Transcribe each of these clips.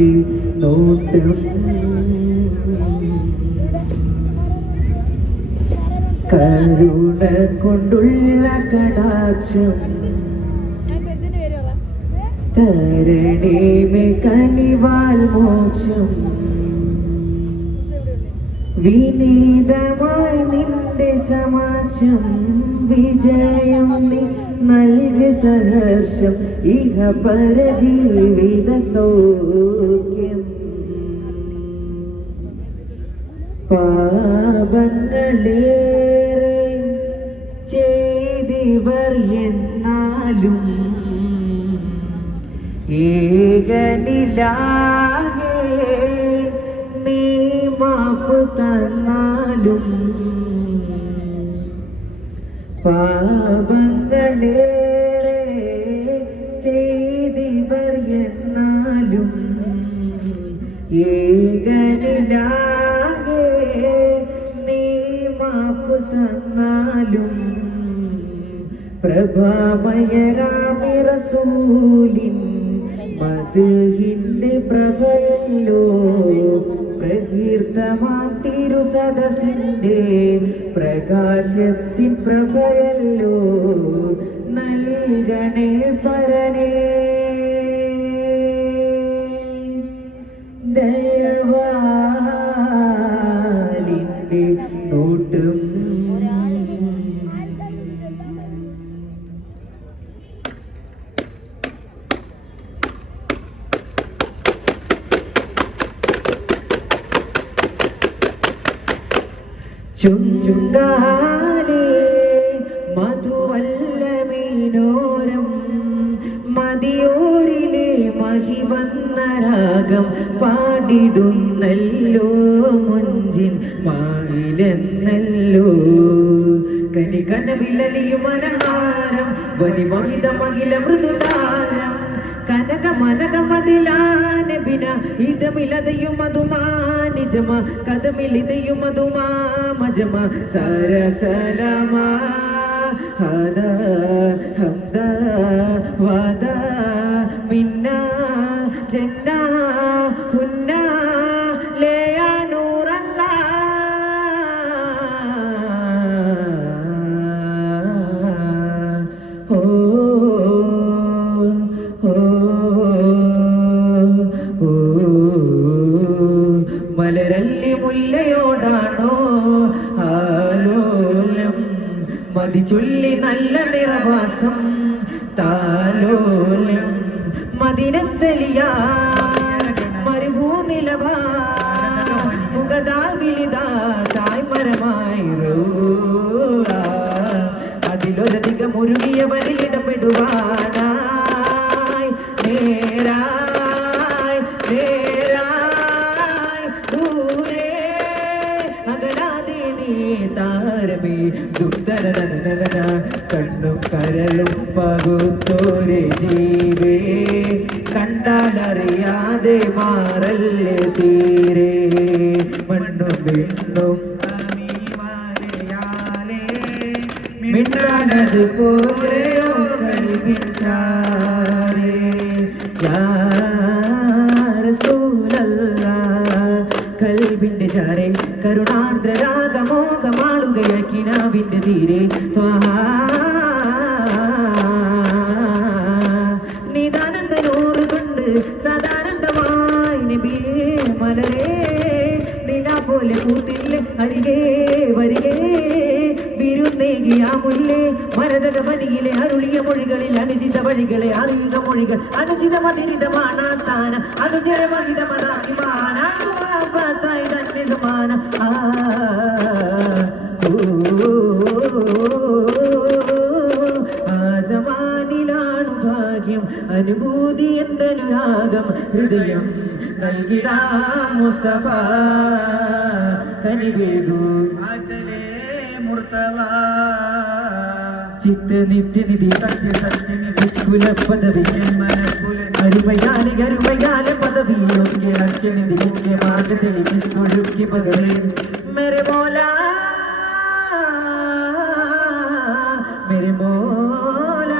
നിന്റെ നോട്ടം കരുണ കൊണ്ടുള്ള കടാക്ഷം തരണേമേ കനിവാൽ മോക്ഷം വിനീതമായി നിന്റെ സമക്ഷം വിജയം നീ നൽക സഹർഷം ഇഹ പരജീവിത സൗഖ്യം പാപങ്ങളേറെ ചെയ്തിവർ എന്നാലും ഏകനിലാഹേ നീ മാപ്പ് തന്നാലും പാപങ്ങളേറെ ചെയ്തിവർ എന്നാലും ഏകനിലാഹേ നീ മാപ്പ് തന്നാലും പ്രഭാമയരാമി റസൂലിൻ മദ്ഹിന്റെ പ്രഭയല്ലോ പ്രകീർത്തമാം തിരുസദസിന്റെ പ്രകാശത്തിൻ പ്രഭയല്ലോ നൽകണേ പരനേ ദയവാലിന്റെ നോട്ടും ചുങ്കാലേ മധുവല്ലമീനോരം മതിയോരിലെ മഹിവന്ന രാഗം പാടിടുന്നല്ലോ മുഞ്ചിൻ മായിലെന്നല്ലോ കനി കനവിലലിയും മനഹാരം വലിമഹിത മഹില മൃദുതാരം കനക മനകമതിലാന ബിന ഇതമിലതയും മധുമാ നിജമ കഥമിലിതയും മധുമാ മജമ സരസരമാ ഹദ ഹംദ വദ മിന്ന ജന്ന ഹുന്ന ലയാ നൂറല്ലാ ഓ മലരല്ലി മുല്ലയോടാണോ ആലോലം മതി ചൊല്ലി നല്ല നിറവാസം താലോലം മദിനത്തലിയാ മരുഭൂനിലവാ മുഖതാവിലിതാ തായ്മരമായി അതിലൊരധികം മുരുകിയവരിൽ ഇടപെടുവാനായി നേരായി ദൂരെ അകലാതെ നീ താരമേ ദുർധരന കണ്ണും കരളും പകുത്തോരെ ജീവേ കണ്ടാലറിയാതെ മാറല്ലേ തീരെ മണ്ണും വിണ്ണും മിണ്ടാനത് പോരെയോ കൽവിച്ചാരേ യാ റസൂലല്ലാഹ് കൽബിന്റെ ചാരേ കരുണാർദ്ര രാഗമോഹമാളുകയായി കിനാവിന്റെ തീരെ നിദാനന്ദനൂറ് കൊണ്ട് സദാനന്ദമായി നബിയേ മലരേ നില പോലെ പൂത്തില്ലേ അരികേ വരികേ വിരുന്നേകിയാമുല്ലേ മരതകവനിയിലെ അരുളിയ മൊഴികളിൽ അനുചിത വഴികളെ അറിയുക മൊഴികൾ അനുചിത മതിരിതമാണ് സ്ഥാന അനുചരമഹിതമതായി തന്നെ സമാന ആസമാനിലാണു ഭാഗ്യം അനുഭൂതി എന്തനുരാഗം ഹൃദയം നൽകിടാ മുസ്തഫ കനിവേഗു ചിത്ത നിത്യനിധി നിസ്കുല പദവി അരുമയാലെ പദവിയൊക്കെ അർക്കനിധി മുഖ്യ മാർഗത്തിൽ നിസ്കൊഴുക്കി പകരെ മേരെ മോല മേരെ മോല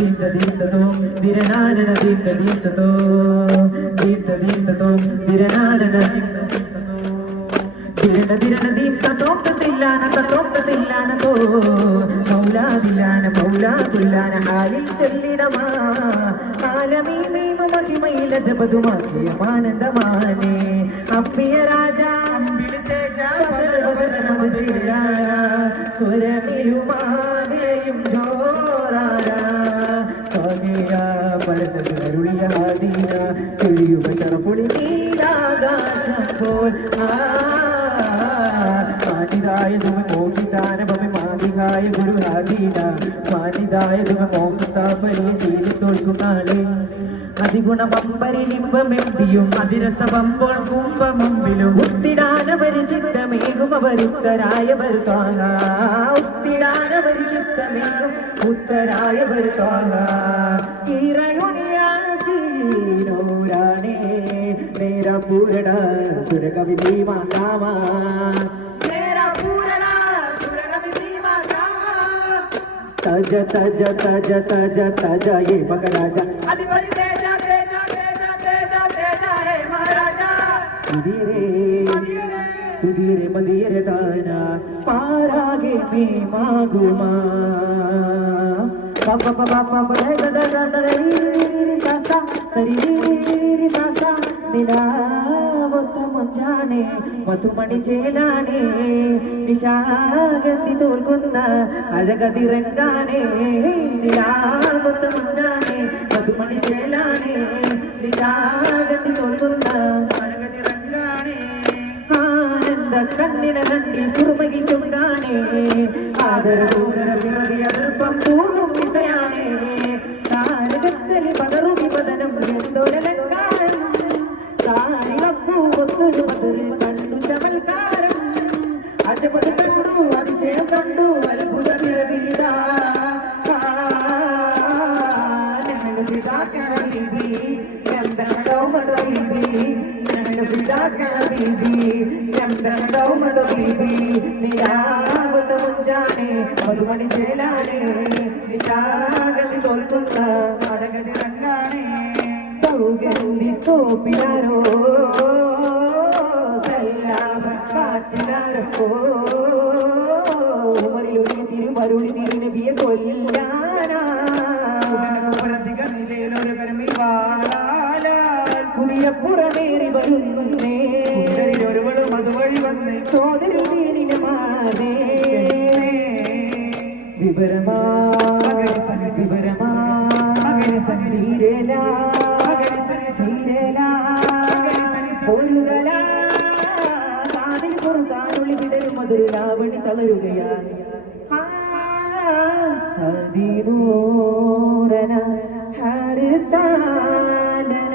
ദീപ്ത ദീപ്തതോ ദിരനാരണ ദീപ്ത ദീപ്തതോ ദീപ്ത ദീപ്തതോ ദിരനാരണ ദിരണ ദിരണ ദീപ്ത തോക്കത്തില്ലാന തോക്കത്തില്ലാനതോ മൗലാദില്ലാന മൗലാദുല്ലാന ഹാലിൽ ചെല്ലിടമാ കാലമീമീമ മഹിമയില ജപതുമാക്കിയ മാനന്ദമാനേ അപ്പിയ രാജാ സ്വരമിരുമാതയും ജോറാരാ പരതരുളിയ ദീന ചെളിയുമ ശറപൊളി നീലാകാശം പോൽ മാനിതായ തുമ മോഹിതാനഭമി മാതികായ ഗുരുഹാദീന മാനിതായ തുമ മോഹസാഫല്യ ശീലി തോൽക്കുന്നാളെ അതിഗുണമമ്പരിലിംബമെമ്പിയും അതിരസവമ്പോൾ കുംഭമുമ്പിലും ഉത്തിടാനവര് ചിത്തമേകും അവരുത്തരായവർ ത്വാഹ ഉത്തിടാനവര് ചിത്തമേകും ഉത്തരായവർ ത്വാഹ ഈറയുനിയാസീനോരാണേ മേരാ പൂരണ സുരകവി ഭീമാ കാമാ മേരാ പൂരണ സുരകവി ഭീമാ കാമാ തജ തജ തജ തജ തജ ये मगराजा अधिपति तेजा तेजा तेजा तेजा तेजा है महाराजा कुदीरे मदीरे दाना पारागे में मागुमा पापा पापा पापा दा दा दा दा री सा सा सरी री सा सा നിലാവൊത്ത മുഞ്ചാണേ മധുമണി ചേലാണേ നിശാഗന്ധി തോൽക്കുന്ന അഴകതിരങ്കാണേ നിലാവൊത്ത മുഞ്ചാണേ മധുമണി ചേലാണേ നിശാഗന്ധി തോൽക്കുന്ന അഴകതിരങ്കാണേ ആനന്ദ കണ്ണിന കണ്ടിൽ സുറുമകി ചുങ്കാണേ ആദരപൂരര പിറവി അതിർപ്പം പൂർവം വിസയാണേ താരകത്തലി പതറുതി പതനം എന്തോരലങ്കാരം കണ്ടു ചമൽക്കാരം അജപത് കണ്ടു അതിശയം കണ്ടു അത്ഭുത നിറവീര മധുമണി ചേലാണേ നിശാഗന്ധി തോൽക്കുന്ന അഴകതി രംഗാണേ സൗഗന്ധി തോപ്പിലാരോ സല്ലാപ കാറ്റിലാരോ ഉമറിലൊരു തിരുമരുളി തിരുനബിയ കൊല്ലാനാ നിലയിലൊരു കരമിൽ വാളാലാൽ പുതിയ പുറമേറി വരുന്നേ ഒരുവളും അതുവഴി വന്ന് സോദരി തീരിന മാനേ വിവരമാ വിവരമാ ധീരലാ കാതിൽ പൊറുക്കാനുള്ളി വിടരും മധുര ലാവണി തളരുകയാണ് ഹദിനൂരന ഹരിതാലന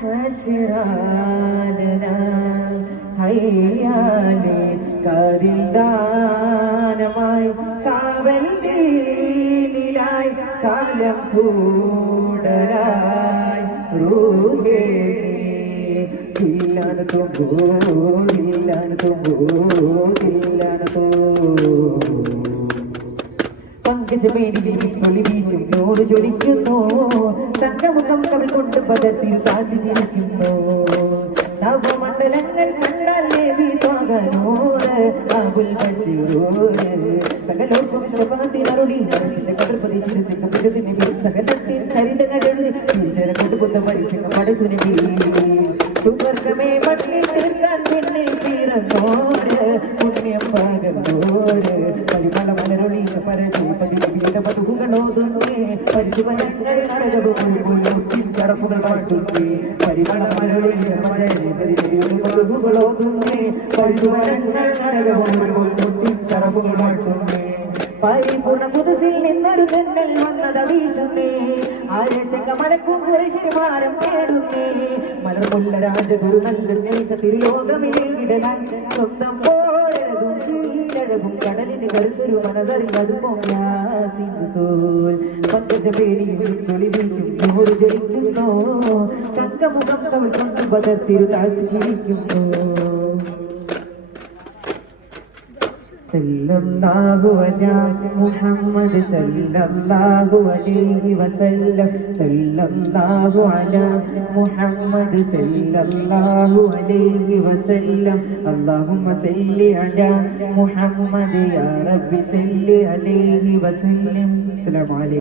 ഹസ്റാലന ഹയ്യാലേ കാതിൽ ദാനമായി കാവൽ ദീനിലായി കാലം കൂടലായി റൂഹേ ദില്ലാന തുമ്പോ ദില്ലാന തുമ്പോ ദില്ലാന തോ പങ്കജമേനിയിൽ വിസ്മൊളി വീശും നൂറ് ജ്വലിക്കുന്നു തങ്കമുഖം കവിൾ കൊണ്ട് പദത്തിൽ താഴ്ത്തി ചിരിക്കുന്നു നവമണ്ഡലങ്ങൾ കണ്ടാൽ ലേവി തോകനോട് അബുൽ ബശീറോട് സകലോർക്കും ശഫാത്തിനരുളി നരസിന്റെ കടൽപതി ശിരസിക്കും പിഴതിന് സകലത്തിൽ ചരിതങ്ങളെഴുതി ഈശ്വര കൊടുക്കുന്ന പരീക്ഷകൾ പടുത്തുനി സുവർഗമേ മണ്ണിൽ തീർക്കാൻ പിന്നിൽ തീർന്നോര് പുണ്യം പകർന്നോര് പരിമള മലരൊളി പരതി മധുകളോതുന്നേ പരിശുഭയങ്ങൾ നരകവും ചറപ്പുകൾ പാട്ടുന്നേ പരിമള മലരൊളി മധുകളോതുന്നേ പരിശുഭയങ്ങൾ നരകവും ചറപ്പുകൾ പാട്ടുന്നേ പരിപൂർണ കുതിസിൽ നിന്നൊരു തെന്നൽ വന്നത് വീശുന്നേ ആരശങ്ക മലക്കും ശിരഭാരം തേടുന്നേ മലർമുല്ല രാജഗുരു നല്ല സ്നേഹ തിരുലോകമിടലാൻ സ്വന്തം പോഴകും ശീലഴകും കടലിന് കരുത്തൊരു മനതറിവത് പോയാസോൽ പങ്കജപേടിയും വിസ്കുളി വീശും നൂറ് ജ്വലിക്കുന്നു തങ്കമുഖം കവിൾ കൊണ്ട് പകർത്തിരു താഴ്ത്തി ചിരിക്കുന്നു സല്ലല്ലാഹു അലാ മുഹമ്മദ് സല്ലല്ലാഹു അലൈഹി വസല്ലം സല്ലല്ലാഹു അലാ മുഹമ്മദ് സല്ലല്ലാഹു അലൈഹി വസല്ലം അല്ലാഹുമ്മ സല്ലി അലാ മുഹമ്മദ് യാ റബ്ബി സല്ലി അലൈഹി വസല്ലം. അസ്സലാമു അലൈക്കും.